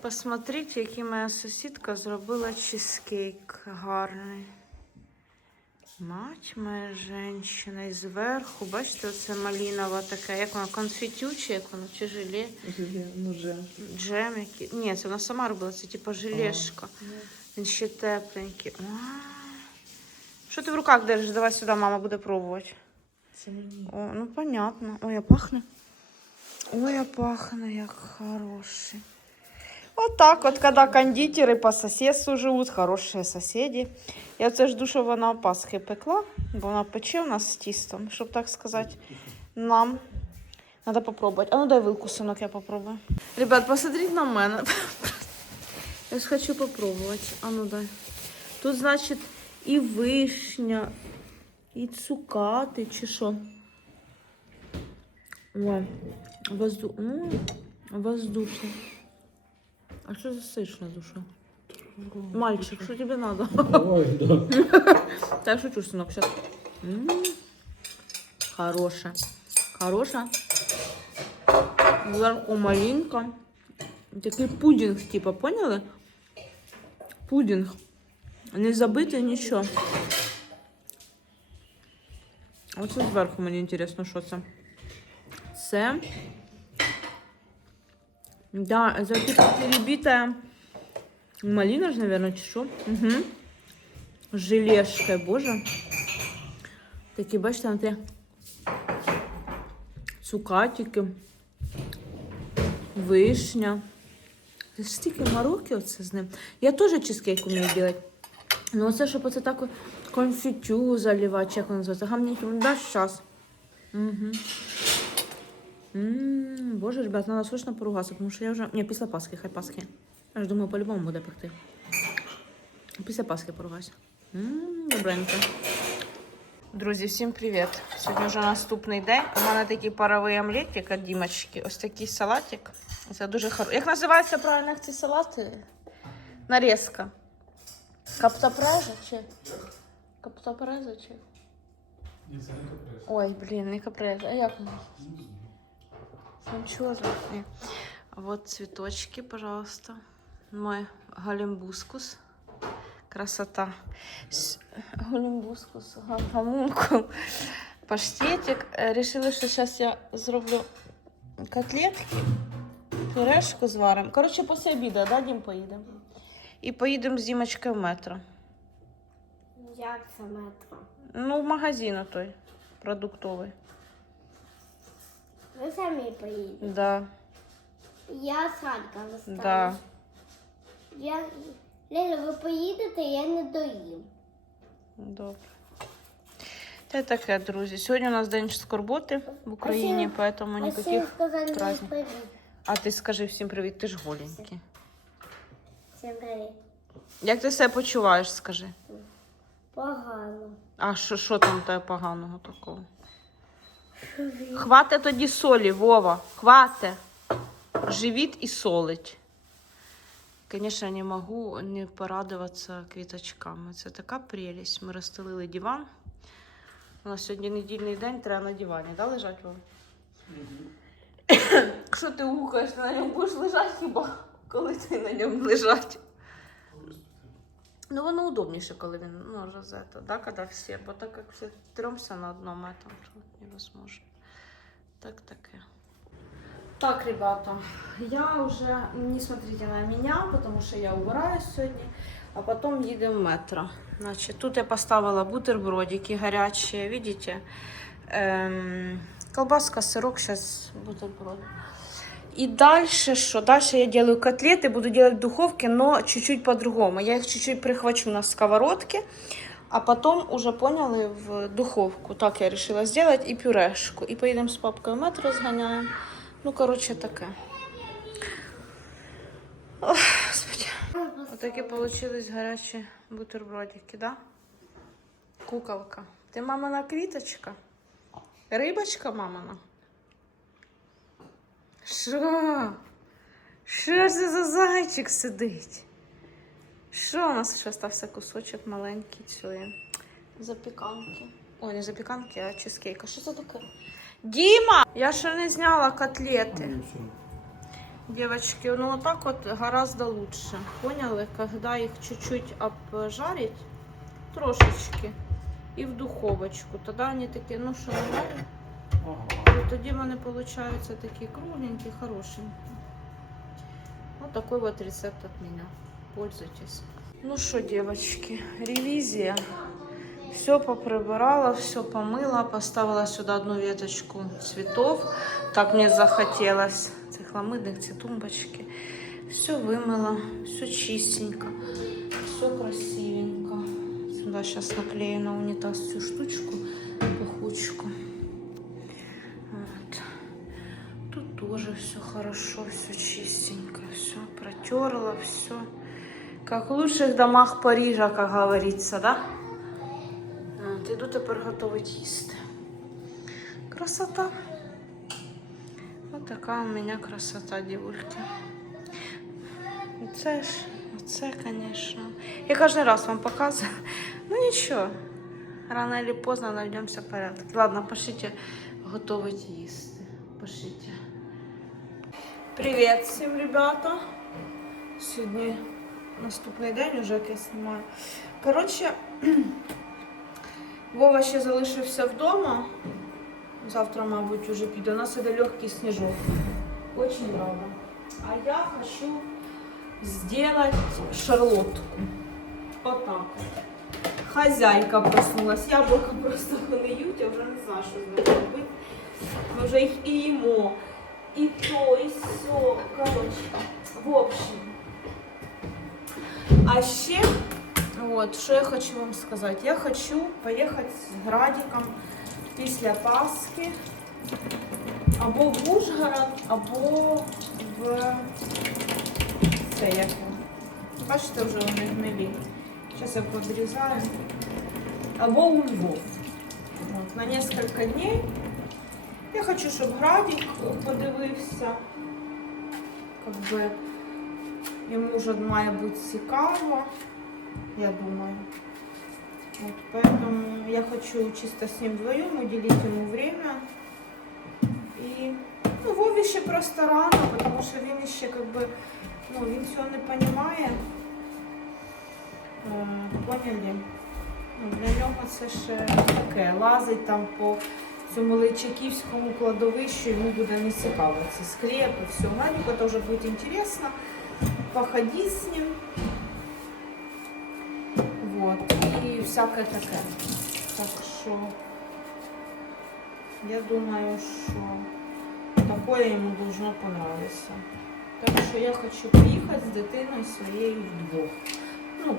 Посмотрите, який моя сусідка зробила чизкейк гарний. Мать моя женщина. І зверху, бачите, оце малінова така, як вона, конфетюча, як вона, чи желе, Желе, ну же. джем який. Ні, це вона сама робила, це типу желешка. Він ще тепленький. А. Що ти в руках держиш? Давай сюди, мама буде пробувати. Це мені. О, ну понятно. Ой, а пахне. Ой, а пахне, як хороший. Вот так вот, когда кондитеры по соседству живут, хорошие соседи. Я це жду, щоб вона Пасхи пекла, бо вона пече у нас з тістом, щоб так сказати, нам. Надо попробовать. А ну дай вилку, сынок, я попробую. Ребят, посмотрите на мене. Я ж хочу попробовать. А ну дай. Тут, значить, і вишня, і цукати, чи що. Ой, возду... М, воздушно. А что за сышь на душе? Мальчик, что тебе надо? Ой, да. Да, я шучу, сынок, сейчас. Хорошая. Хорошая. Зверху малинка. Такий пудинг, типа, поняли? Пудинг. Не забитий нічого. Оце зверху мені інтересно, що це. Це. Да, это типа перебитая малина же, наверное, що? Угу. Желешкой, боже. Такі, бачите, внутрі цукатики, вишня. Це мороки оце з. Я теж чизкейк вмію робити. Ну, оце, щоб оце так конфетю заливати, як воно називається. Ну, да, щас. Угу. Боже, ребят, надо срочно поругатися, тому що я вже. Ні, після Пасхи, хай Пасхи. Я ж думаю, по-любому буде пекти. Після Пасхи поругайся. Добренько. Друзі, всім привіт! Сьогодні вже наступний день. У мене такий паровий омлетик від Дімочки. Ось такий салатик. Це дуже хороший. Як називається правильно ці салати? Нарізка. Каптопреза чи? Каптопреза чи? Ой, блін, не капреза. А як Ничего Ні. Вот цветочки, пожалуйста. Мой галимбускус. Красота. Галимбускус, гамункул. Паштетик. Е, Решили, що зараз я зроблю котлетки. Пюрешку зваримо. Коротше, після обіду, да, Дім, поїдемо? І поїдемо з Дімочкою в метро. Як це метро? Ну, в магазин той продуктовий. Ви самі поїдете. Да, Я Салька заставлю. да. Я... Ліля, ви поїдете, я не доїм. Добре. Та й таке, друзі. Сьогодні у нас день скорботи в Україні, поэтому А ніяких. праздників. А ти скажи всім привіт, ти ж голенький. Всім привіт. Як ти себе почуваєш, скажи? Погано. А що, що там тебе поганого такого? Хвате тоді солі, Вова. Хвате. Живіт і солить. Звісно, не можу не порадуватися квіточками. Це така прелість. Ми розстелили диван. У нас сьогодні недільний день, треба на дивані, да, лежать Вова? Якщо ти гукаєш, на ньому будеш лежати хіба, коли ти на ньому лежать. Ну, воно удобніше, коли він ну, розета, да, коли всі, бо так як всі тремся на одному этом, то невозможно. Так таке. Так, ребята, я уже, не смотрите на меня, потому что я убираюсь сегодня, а потом едем в метро. Значит, тут я поставила бутербродики горячие, видите? Эм, колбаска, сырок, сейчас бутерброды. И дальше что? Дальше я делаю котлеты, буду делать в духовке, но чуть-чуть по-другому. Я их чуть-чуть прихвачу на сковородке, а потом уже поняли в духовку. Так я решила сделать и пюрешку. И поедем с папкой в метро сгоняем. Ну, короче, таке. Ох, господи. Отакі получились гарячі бутербродики, да? Куколка. Ти мамина квіточка? Рибочка мамина? Що? Що це за зайчик сидить? Що у нас ще стався кусочок маленький цієї запіканки? Ой, не запіканки, а чизкейка. Що це таке? Діма! Я ще не зняла котлети. Девочки, ну вот так вот гораздо лучше. Поняли? Когда их чуть-чуть обжарить, трошечки, і в духовочку. Тогда они такі, ну що, нормально? Ага. І тоді вони получаються такі кругленькі, хорошенькі. Вот такой вот рецепт от меня. Пользуйтесь. Ну что, девочки, ревизия. Все поприбирала, все помыла, поставила сюда одну веточку цветов. Так мне захотелось. Цих ламидних, ці тумбочки. Все вымыла, все чистенько, все красивенько. Сюда сейчас наклею на унитаз всю штучку, пахучку. Тоже все хорошо, все чистенько, все протерла, все. Как в лучших домах Парижа, как говорится, да? От, іду тепер готувати їсти. Красота. Вот така у мене красота, дівульки. Це ж, оце, конечно. Я кожен раз вам показую. Ну нічого. Рано или поздно найдемся порядок. Ладно, пошлите готовить їсти. Пошлите. Привіт всім, ребята. Сьогодні наступний день уже, як я знімаю. Коротше, Вова ще залишився вдома. Завтра, мабуть, уже піде. У нас іде легкий сніжок. Очень рада. А я хочу сделать шарлотку. Вот так. вот. Хазяйка проснулась. Яблука просто гниють, я вже не знаю, що з ними робити. Ми вже їх і їмо. І то, і все. Коротше, в общем. А ще, от, що я хочу вам сказати? Я хочу поїхати з Градиком після Пасхи або в Ужгород, або в це як. його? Бачите, вже вони гнилі. Зараз я подрізаю. Або у Львов. От, на несколько дней. Я хочу, щоб Градик подивився. Как бы Ему уже має бути цікаво, я думаю. Вот, поэтому я хочу чисто с ним вдвоем уделить ему время. И ну, Вові ще просто рано, потому що він ще как бы, ну, він цього не понимає. Е, Поняли? Ну, для нього це ще таке. Лазить там по цьому Личаківському кладовищу, йому буде не цікаво. Ці склепи, все. Владику це вже буде інтересно. Походи с ним. Вот. И всякое такое. Так что я думаю, что такое ему должно понравиться. Так що я хочу приїхати з дитиною своєю вдвох. Ну,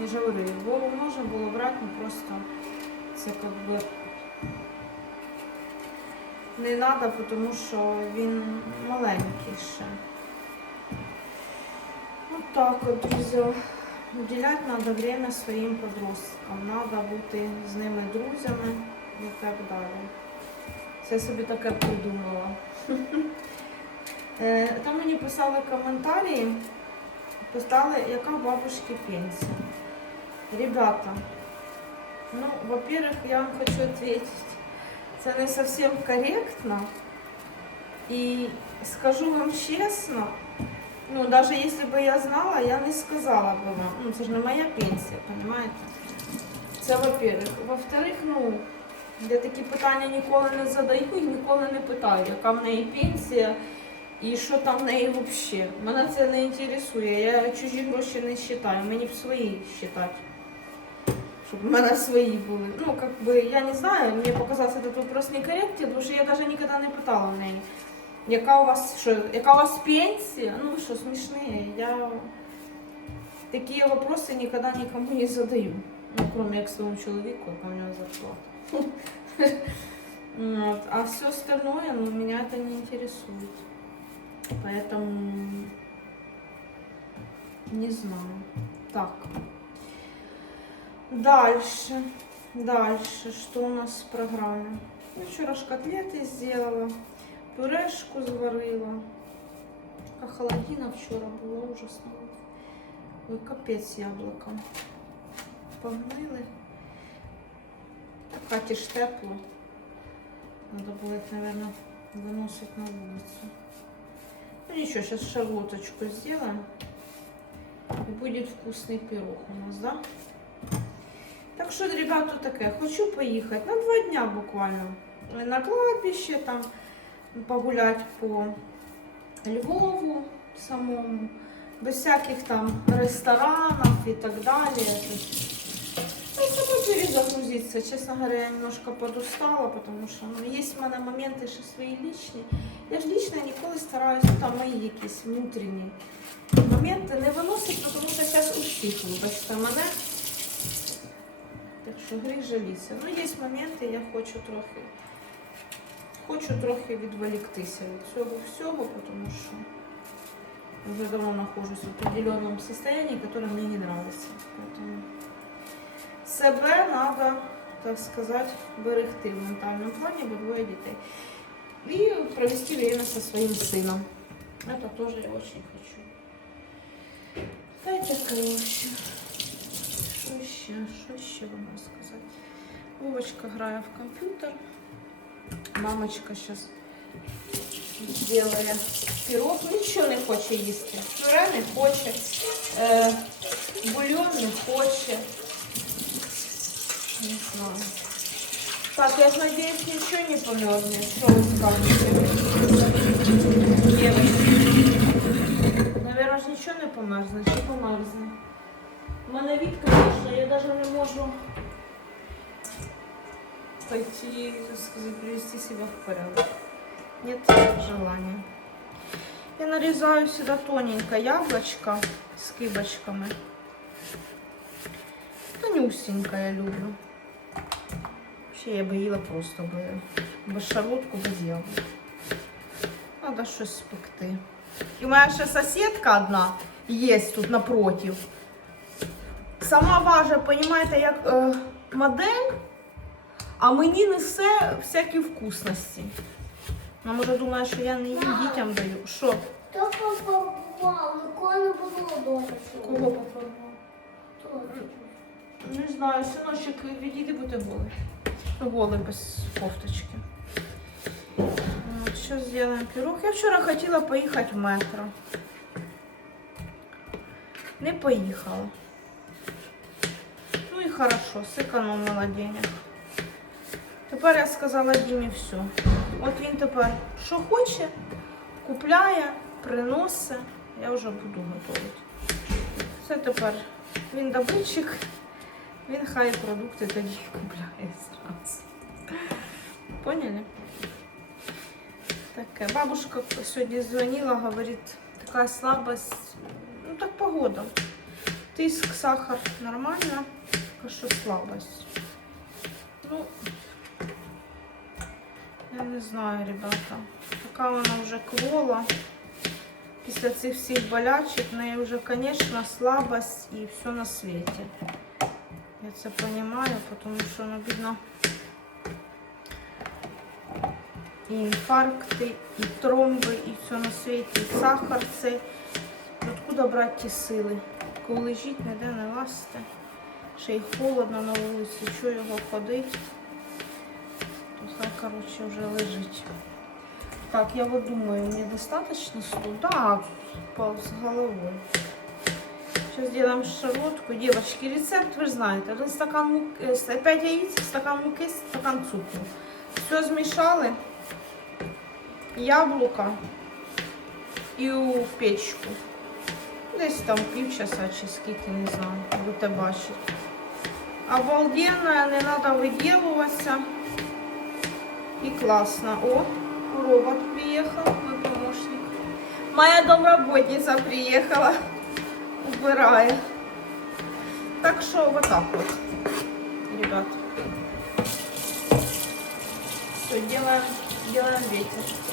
не ж говорю, Вову можна було брати, ну просто це как би не треба, тому що він маленький ще. Вот так от, друзі. Уділяти треба время своїм подросткам. Треба бути з ними друзями і так далі. Це собі таке придумала. Е, Там мені писали коментарі, писали, яка бабушки пенсія. Ребята, ну, во-первых, я вам хочу ответить, це не совсем корректно. І скажу вам чесно, Ну, даже если бы я знала, я не сказала бы вам. Ну, це ж не моя пенсія, понимаете? Це во-первых. Во-вторых, ну, я такі питання ніколи не задаю і ніколи не питаю, яка в неї пенсія і що там в неї взагалі. Мене це не інтересує. Я чужі гроші не вважаю, мені б свої вважати. Щоб в мене свої були. Ну, как бы, я не знаю, мені показався этот вопрос некорректен, тому що я навіть ніколи не питала в неї. Яка у вас що, яка у вас пенсія? Ну ви що, смішні? Я такі вопроси ніколи нікому не задаю. Ну, кроме як своєму чоловіку, яка у нього зарплата. Вот. А все остальное, ну, меня это не интересует. Поэтому не знаю. Так. Дальше. Дальше. Что у нас в программе? Я вчера ж котлеты сделала. Пюрешку зварила. Така холодина вчора була ужасно. Ой, капець яблуком. Погнили. Так ж тепло. Надо було їх, мабуть, виносити на вулицю. Ну ничего, сейчас шарлоточку сделаем. И будет вкусный пирог у нас, да? Так що, ребята, таке, хочу поїхати на два дня буквально. На кладбище, там погулять по Львову самому, без всяких там ресторанов и так далее. Ну, перезагрузиться. Честно говоря, я немножко подустала, потому что ну, есть в мене моменти ще свої лічні. Я ж лично ніколи стараюся там мої якісь внутрішні моменти не виносити, тому що зараз усіх, вибачте мене. Так що гріх жаліться. Ну, є моменти, я хочу трохи, хочу трохи відволіктися від цього всього, тому що вже давно нахожусь в определенном состоянии, которое мне не нравится. Поэтому себе надо, так сказать, берегти в ментальному плані, бо двоє дітей. І провести время со своим сыном. Это тоже я очень хочу. Та й таке вообще. Що ще? Що ще вам розказати? Вовочка грає в комп'ютер. Мамочка зараз зробила пирог. Нічого не хоче їсти. Пюре не хоче. Е, бульон не хоче. Не знаю. Так, я надеюсь, ничего не померзнет. Что вы скажете? Девочки. Наверное, нічого не померзне. Чи померзне? У мене конечно, я даже не можу пойти, так привести себя в порядок. Нет желания. Я нарезаю сюда тоненько яблочко с кибочками. Тонюсенько я люблю. Вообще я бы їла просто би, без шарлотку, без яблук. Надо щось спекти. І мене ще сусідка одна є тут напротив. Сама важа, розумієте, як е, модель, а мені несе всякі вкусності. Вона може думає, що я не їм дітям даю. Що? То попробував, нікого не було досі. Кого попробував? Не знаю, синочок, відійди, бо ти голий. Ну, голий без кофточки. Що зробимо пирог? Я вчора хотіла поїхати в метро. Не поїхала. Хорошо, зекономила денег. Тепер я сказала Дімі все. От він тепер що хоче, купляє, приносить. Я вже буду готувати. Все тепер він добутчик, він хай продукти тоді купляє зразу. Поняли? Таке. Бабушка сьогодні дзвонила, говорить, така слабость. Ну так погода. Тиск, сахар нормально, що слабость. Ну, я не знаю, ребята. Така вона вже квола. Після цих всіх болячок в неї вже, звісно, слабость і все на світі. Я це розумію, тому що ну, видно і інфаркти, і тромби, і все на світі, і сахар цей. Откуда брати ті сили? Коли лежить, ніде не лазити. Ще й холодно на вулиці, що його ходить, то хай, коротше, вже лежить. Так, я вот думаю, мне достаточно стул? Да, пол с головой. Сейчас делаем шарлотку. Девочки, рецепт вы же знаете. Один стакан муки, 5 яиц, стакан муки, стакан цукру. Все смешали. Яблуко і у печку. Десь там півчаса чи скільки, не знаю, будете бачити. Обалденно, не треба виділуватися. И классно. О, робот приехал, мой помощник. Моя домработница приехала, убирает. Так что вот так вот, ребят. Все, делаем, делаем ветер.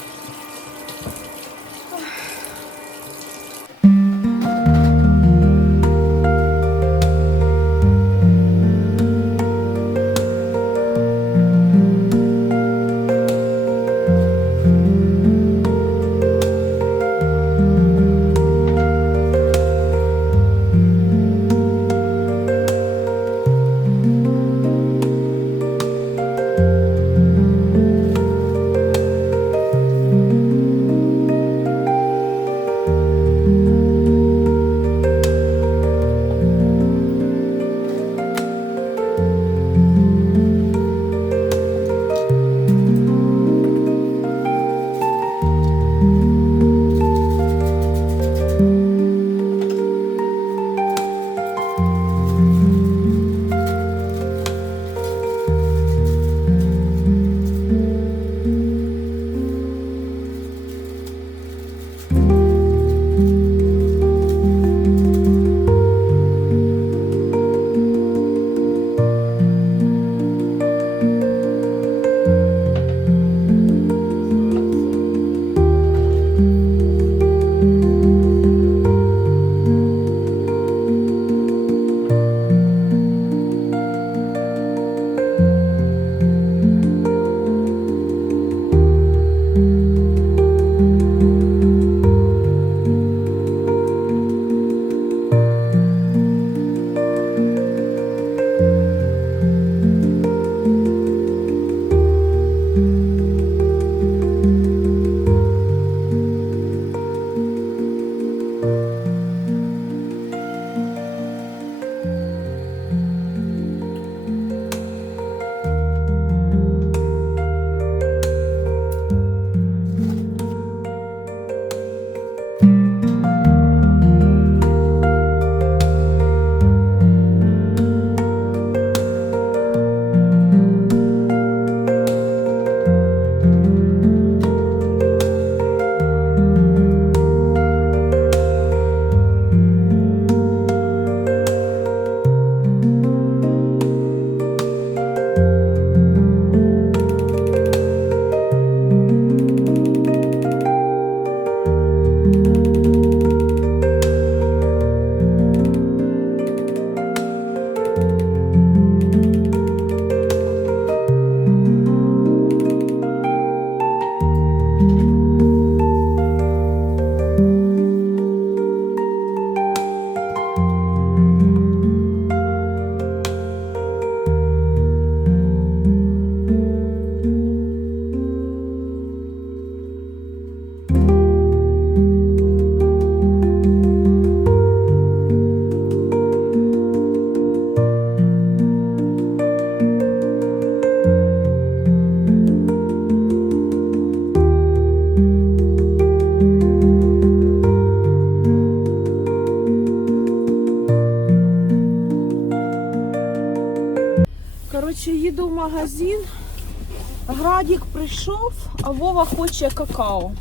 а Вова хоче какао.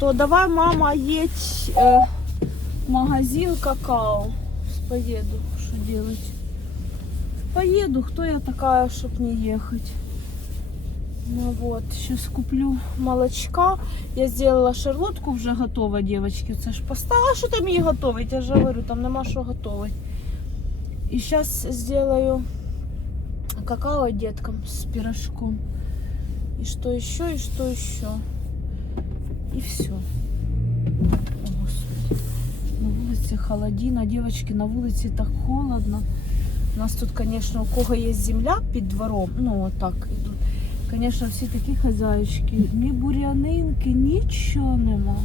То давай, мама, їдь е, в магазин какао. Поеду. Что делать? Поеду. Кто я такая, чтобы не ехать? Ну вот, сейчас куплю молочка. Я сделала шарлотку вже готова, девочки. Це ж поставила, що там її готовить? Я ж говорю, там нема що готовить. И сейчас сделаю какао деткам с пирожком. И что еще, и что еще. И все. На вулиці холодина, девочки, на вулиці так холодно. У нас тут, конечно, у кого є земля під двором, ну вот так ідуть. Конечно, всі такі хазяїчки, ні бурянинки, нічого нема.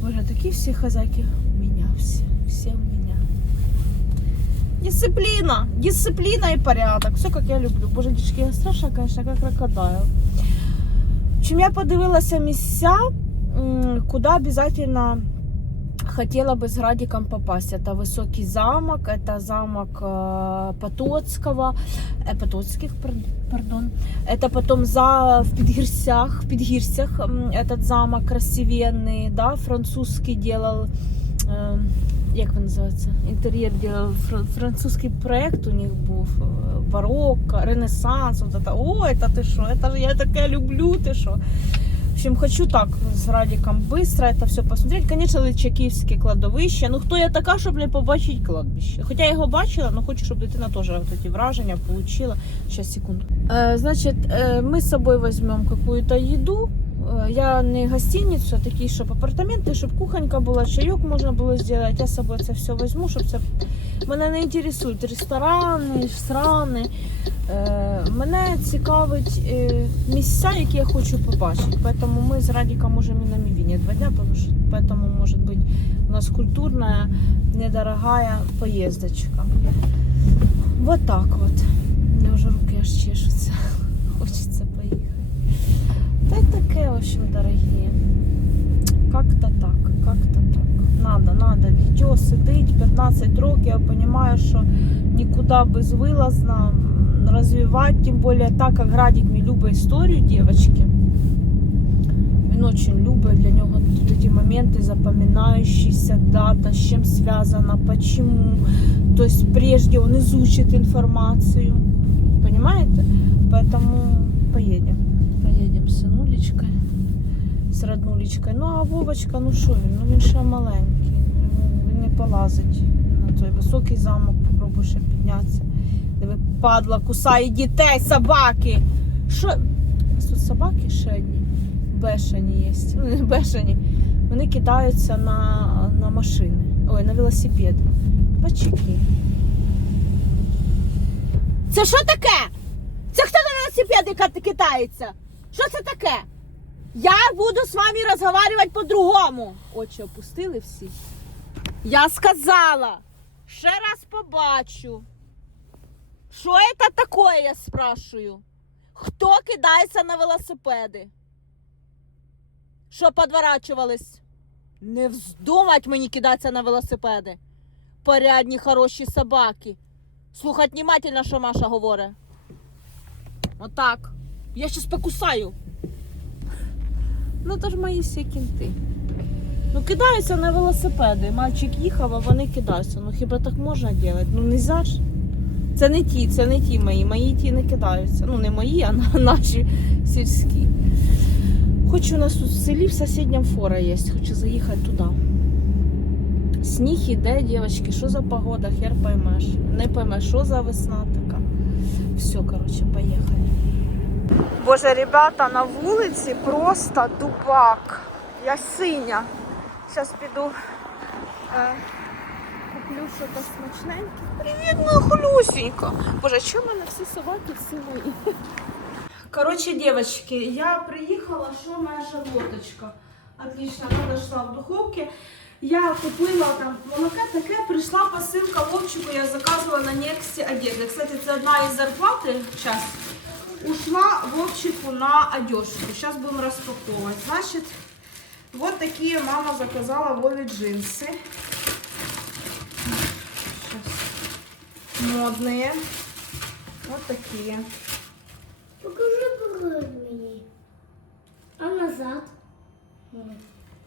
Боже, такі всі хазяйки. Меня всі, меня. Дисциплина, дисциплина и порядок. Все как я люблю. Боже, дічки, я страшна, конечно, как крокодил. Чим я подивилася місця, м, куди обязательно хотела бы с Градиком попасть. Это Высокий замок, это замок э, Потоцкого, э, Потоцких, пар- пардон. Это потом за, в Подгирсях, в Подгирсях м, этот замок красивенный, да, французский делал, э, як він називається, інтер'єр делал, фр- французький проект у них був, е, барокко, ренесанс, вот это, о, это ты что, это же я таке люблю, ты что. В общем, хочу так з Радиком быстро это все посмотреть. Конечно, Личаківське кладовище. Ну хто я така, щоб не побачити кладбище? Хоча я його бачила, але хочу, щоб дитина теж от ці враження получила. Сейчас, секунду. Е, значить, е, ми з собою візьмемо какую-то їду. Е, Я не гостиницю, а такі, щоб апартаменти, щоб кухонька була, чайок можна було зробити. Я з собою це все візьму, щоб це мене не інтересують ресторани, страни. Е, Мене цікавить е, місця, які я хочу побачити. Поэтому ми з Радиком уже не на Мивине два дня, потому что поэтому может быть у нас культурная, недорогая поездочка. Вот так вот. У меня уже руки аж чешутся. Хочется поехать. Та й таке, в общем, дорогие. Как-то так, как-то так. Надо, надо. Дитё сидить 15 років, я розумію, що нікуди безвилазно развивать, тем более так, как Градик мне любить історію, девочки. Він очень любить, для нього тут эти моменты запоминающиеся, дата, с чем связано, почему. То есть прежде он изучит информацию. Понимаете? Поэтому поедем. Поедем с сынулечкой, с роднулечкой. Ну а Вовочка, ну що він? Ну він ще маленький. Ну, Він не полазить на той високий замок, попробуй ще піднятися. Диви, падла, кусає дітей, собаки. Що? У нас тут собаки ще одні. Бешені є. Ну, не бешені. Вони кидаються на, на машини. Ой, на велосипед. Пачки. Це що таке? Це хто на велосипеді кидається? Що це таке? Я буду з вами розмовляти по-другому. Очі опустили всі. Я сказала. Ще раз побачу. Що це таке, я спрашую? Хто кидається на велосипеди? Що подворачувались? Не вздумать мені кидатися на велосипеди. Порядні хороші собаки. Слухать внимательно, що Маша говорить. Отак. Я щас покусаю. Ну, то ж мої всі кінти. Ну, кидаються на велосипеди. Мальчик їхав, а вони кидаються. Ну хіба так можна робити? Ну не ж. Це не ті, це не ті мої. Мої ті не кидаються. Ну, не мої, а наші сільські. Хочу у нас тут в селі в сусідньому фора є. Хочу заїхати туди. Сніг іде, дівчатки, що за погода, хер поймеш. Не поймеш, що за весна така. Все, коротше, поїхали. Боже, ребята, на вулиці просто дубак. Я синя. Зараз піду е, куплю щось смачненьке. Привіт, моя хлюсенька. Боже, чому в мене всі собаки всі мої? Коротше, девочки, я приїхала, що моя шарлоточка. Отлично, вона дошла в духовці. Я купила там молока таке, прийшла посилка Вовчику, я заказувала на Нексі одежди. Кстати, це одна із зарплати зараз. Ушла Вовчику на одежку. Сейчас будем распаковывать. Значит, вот такие мама заказала Вове джинсы. Щас. Модные. Вот такие. Покажи покажи мені. А назад.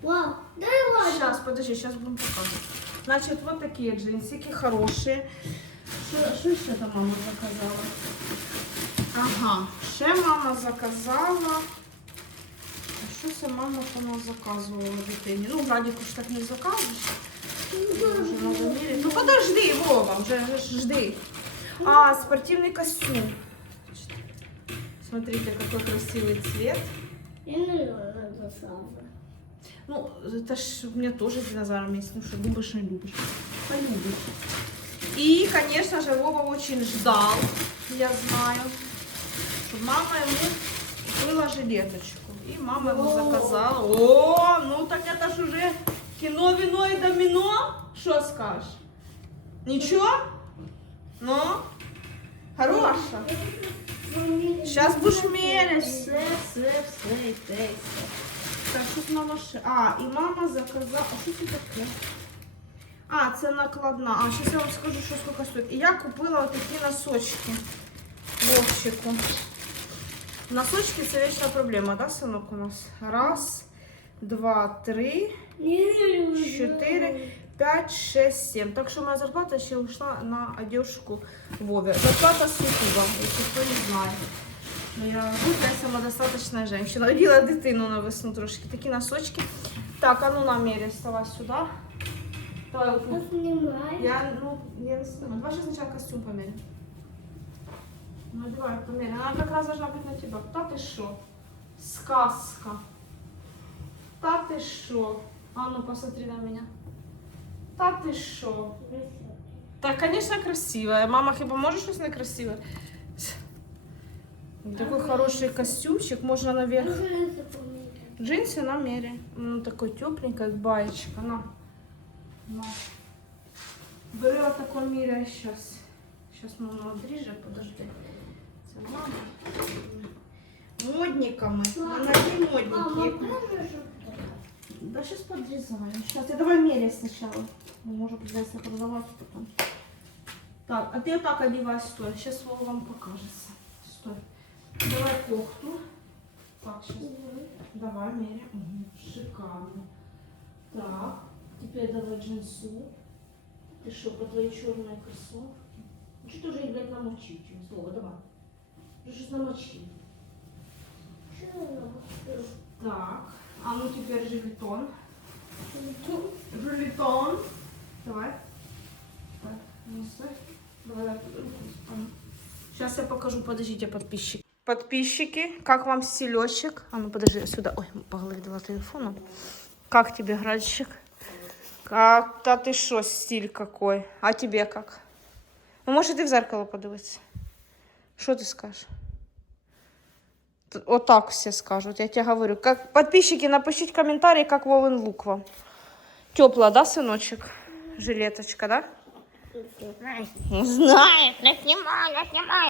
Вау, дай ладно. Сейчас, подожди, сейчас будем показывать. Значит, вот такие джинсики хорошие. Что, что еще там мама заказала? Ага, ще мама заказала. А що це мама там заказувала дитині? Ну, Владіку ж так не мерить. Ну подожди, Вова, уже ж- жди. А, спортивный костюм. Смотрите, какой красивый цвет. Ну, это ж у меня тоже с динозавром есть. Ну что, любишь, не любишь. Полюбишь. И, конечно же, Вова очень ждал, я знаю, мама ему купила жилеточку. И мама ему заказала. О, ну так это ж уже кино, вино и домино. Что скажешь? Ничего? Ну? Хороша. Сейчас будешь мерить. Все, все, все, все, все. Так, щось мама ще. А, і мама заказала. А що це таке? А, це накладна. А, зараз я вам скажу, що скільки стоїть. І я купила отакі носочки Вовчику. Носочки це вічна проблема, да, синок у нас? Раз, два, три, чотири, п'ять, шесть, сім. Так що моя зарплата ще ушла на одежку Вові. Зарплата з Ютуба, якщо хто не знає. Я глупая самодостаточная женщина. Оділа дитину на весну трошки. Такі носочки. Так, а ну на мірі, вставай сюди. Давай, Я, ну, я не снимаю. Давай сейчас сначала костюм померим. Ну, давай, померим. Она как раз должна быть на тебя. Та ты шо? Сказка. Та ты шо? А ну, посмотри на меня. Та ты шо? Так, конечно, красивая. Мама, хіба може щось некрасиве? Такой хороший костюмчик, можно наверх. Джинсы на мере. Ну, такой тепленький, как баечка. На. На. Бери такой мере сейчас. Сейчас мама отріже, подожди. Це мама. Модниками. На Мама. ноги Мама, модники. Да сейчас подрезаем. Сейчас я давай меряй сначала. Ну, может придется продавать потом. Так, а ты вот так одевай, стой. Сейчас Вова вам покажется. Стой. Давай кофту. Так, сейчас. Давай, меря. Мгм, Шикарно. Так, теперь давай джинсу. Ты что, про твои черные кроссовки? Ну что же их, блядь, намочить? Слово, давай. Ты же намочи. Що я роблю? Так, а ну теперь жилетон. Жилетон. Давай. Так, ну стой. Давай, руку. Сейчас я покажу, подождите, подписчики. Подписчики, как вам стилечек? А ну подожди, сюда. Ой, по голове дала телефоном. Как тебе, градчик? Как? Да ты шо, стиль какой. А тебе как? Ну, может, ты в зеркало подивитися. Що ти скажеш? т- вот так все скажут, я тебе говорю. Как подписчики, напишите комментарий, как Вовен лук вам. Теплая, да, сыночек? Жилеточка, да? Знает, не снимай, не снимай.